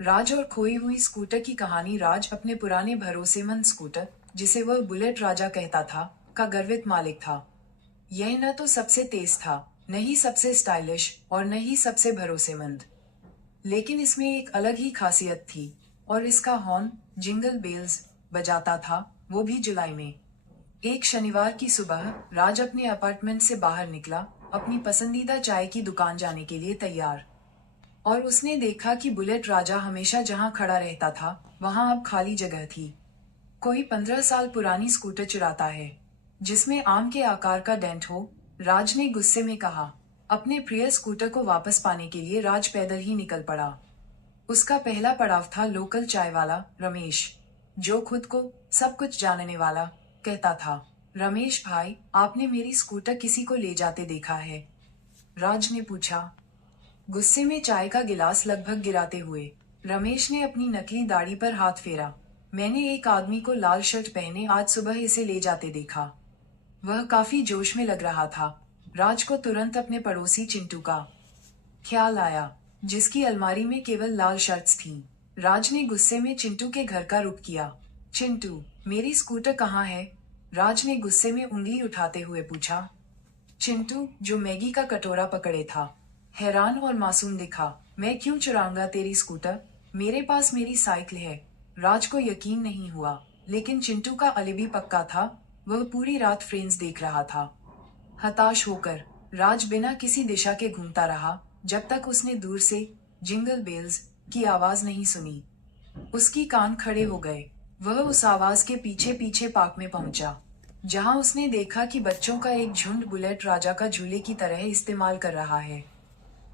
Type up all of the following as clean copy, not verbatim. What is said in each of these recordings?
राज और खोई हुई स्कूटर की कहानी। राज अपने पुराने भरोसेमंद स्कूटर, जिसे वह बुलेट राजा कहता था, का गर्वित मालिक था। यह न तो सबसे तेज था, न ही सबसे स्टाइलिश और न ही सबसे भरोसेमंद, लेकिन इसमें एक अलग ही खासियत थी। और इसका हॉर्न, जिंगल बेल्स, बजाता था, वो भी जुलाई में। एक शनिवार की सुबह राज अपने अपार्टमेंट से बाहर निकला, अपनी पसंदीदा चाय की दुकान जाने के लिए तैयार। और उसने देखा कि बुलेट राजा हमेशा जहां खड़ा रहता था, वहां अब खाली जगह थी। कोई 15 साल पुरानी स्कूटर चुराता है, जिसमें आम के आकार का डेंट हो। राज ने गुस्से में कहा। अपने प्रिय स्कूटर को वापस पाने के लिए राज पैदल ही निकल पड़ा। उसका पहला पड़ाव था लोकल चाय वाला रमेश, जो खुद को सब कुछ जानने वाला कहता था। रमेश भाई, आपने मेरी स्कूटर किसी को ले जाते देखा है? राज ने पूछा, गुस्से में चाय का गिलास लगभग गिराते हुए। रमेश ने अपनी नकली दाढ़ी पर हाथ फेरा। मैंने एक आदमी को लाल शर्ट पहने आज सुबह इसे ले जाते देखा। वह काफी जोश में लग रहा था। राज को तुरंत अपने पड़ोसी चिंटू का ख्याल आया, जिसकी अलमारी में केवल लाल शर्ट्स थीं। राज ने गुस्से में चिंटू के घर का रुख किया। चिंटू, मेरी स्कूटर कहाँ है? राज ने गुस्से में उंगली उठाते हुए पूछा। चिंटू, जो मैगी का कटोरा पकड़े था, हैरान और मासूम दिखा। मैं क्यों चुराऊंगा तेरी स्कूटर? मेरे पास मेरी साइकिल है। राज को यकीन नहीं हुआ, लेकिन चिंटू का अलिबी पक्का था। वह पूरी रात फ्रेंड्स देख रहा था। हताश होकर राज बिना किसी दिशा के घूमता रहा, जब तक उसने दूर से जिंगल बेल्स की आवाज नहीं सुनी। उसकी कान खड़े हो गए। वह उस आवाज के पीछे पीछे पार्क में पहुंचा, जहां उसने देखा कि बच्चों का एक झुंड बुलेट राजा का झूले की तरह इस्तेमाल कर रहा है।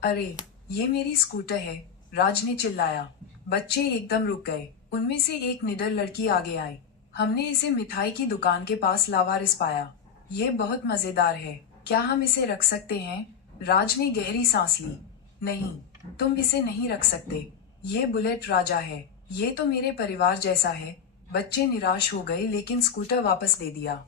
अरे, ये मेरी स्कूटर है, राज ने चिल्लाया। बच्चे एकदम रुक गए। उनमें से एक निडर लड़की आगे आई। हमने इसे मिठाई की दुकान के पास लावारिस पाया। ये बहुत मजेदार है, क्या हम इसे रख सकते हैं? राज ने गहरी सांस ली। नहीं, तुम इसे नहीं रख सकते। ये बुलेट राजा है, ये तो मेरे परिवार जैसा है। बच्चे निराश हो गए, लेकिन स्कूटर वापस दे दिया।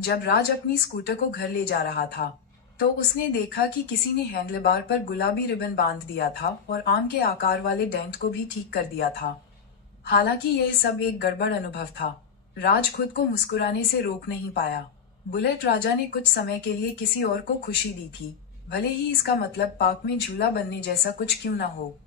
जब राज अपनी स्कूटर को घर ले जा रहा था, तो उसने देखा कि किसी ने हैंडलबार पर गुलाबी रिबन बांध दिया था और आम के आकार वाले डेंट को भी ठीक कर दिया था। हालांकि यह सब एक गड़बड़ अनुभव था। राज खुद को मुस्कुराने से रोक नहीं पाया। बुलेट राजा ने कुछ समय के लिए किसी और को खुशी दी थी, भले ही इसका मतलब पार्क में झूला बनने जैसा कुछ क्यों न हो।